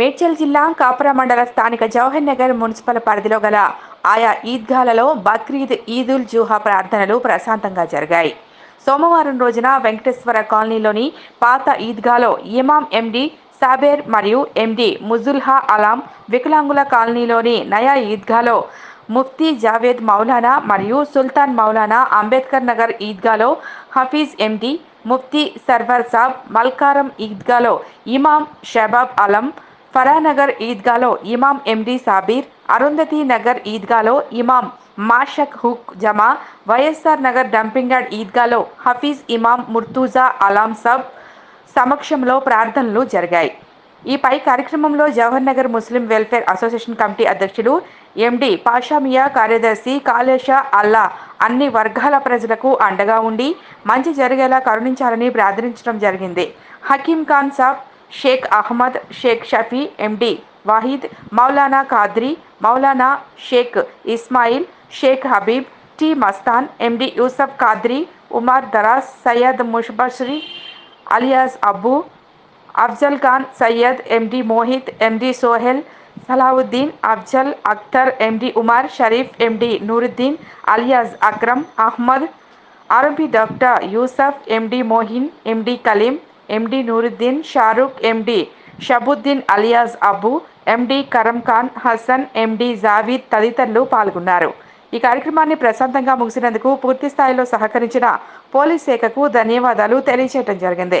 మేడ్చల్ జిల్లా కాపురా మండల స్థానిక జవహర్ నగర్ మున్సిపల్ పరిధిలో గల ఆయా ఈద్గాలలో బక్రీద్ ఈదుల్ జుహా ప్రార్థనలు ప్రశాంతంగా జరిగాయి. సోమవారం రోజున వెంకటేశ్వర కాలనీలోని పాత ఈద్గాలో ఇమాం ఎండి సాబేర్ మరియు ఎండి ముజుల్హా అలాం వికలాంగుల కాలనీలోని నయా ఈద్గాలో ముఫ్తీ జావేద్ మౌలానా మరియు సుల్తాన్ మౌలానా అంబేద్కర్ నగర్ ఈద్గాలో హఫీజ్ ఎండి ముఫ్తీ సర్వర్ సాబ్ మల్కారం ఈద్గాలో ఇమాం షబాబ్ అలం ఫరానగర్ ఈద్గాలో ఇమాం ఎండి సాబీర్ అరుంధతి నగర్ ఈద్గాలో ఇమాం Mashak Huq Jama YSR Nagar dumping yard ఈద్గాలో Hafeez ఇమాం ముర్తుజా అలాం సబ్ సమక్షంలో ప్రార్థనలు జరిగాయి. ఈ పై కార్యక్రమంలో Jawahar Nagar Muslim welfare association committee అధ్యక్షుడు ఎండి పాషామియా కార్యదర్శి కాలేషా అల్లా అన్ని వర్గాల ప్రజలకు అండగా ఉండి మంచి జరిగేలా కరుణించాలని ప్రార్థించడం జరిగింది. Hakeem Khan Saab Sheikh Ahmed Sheikh Shafi MD Wahid Maulana Qadri Maulana Sheikh Ismail Sheikh Habib T Mastan MD Yusuf Qadri Umar Daraz Syed Mushabshari alias Abu Afzal Khan Syed MD Mohit MD Sohail Salahuddin Afzal Akhtar MD Umar Sharif MD Nooruddin alias Akram Ahmed RB doctor Yusuf MD Mohin MD Kaleem MD Nooruddin Shahrukh MD Shabuddin alias Abu MD Karam Khan Hasan ఎండి జావీద్ తదితరులు పాల్గొన్నారు. ఈ కార్యక్రమాన్ని ప్రశాంతంగా ముగిసినందుకు పూర్తి స్థాయిలో సహకరించిన police శాఖకు ధన్యవాదాలు తెలియజేయడం జరిగింది.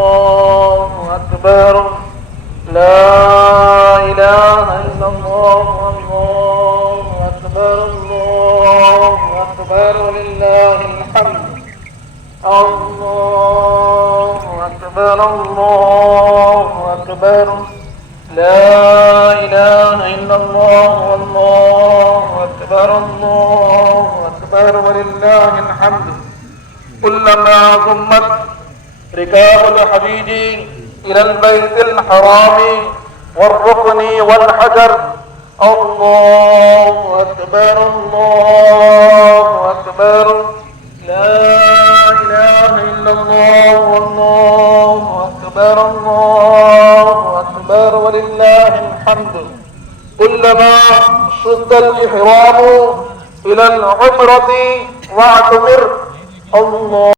الله والله أكبر الله أكبر ولله الحمد. كلما ضمت ركاب الحديد إلى البيت الحرام والركن والحجر الله أكبر الله أكبر. لا إله إلا الله والله أكبر الله أكبر ولله الحمد. كلما شد الإحرام إلى العمرة واعتمر. الله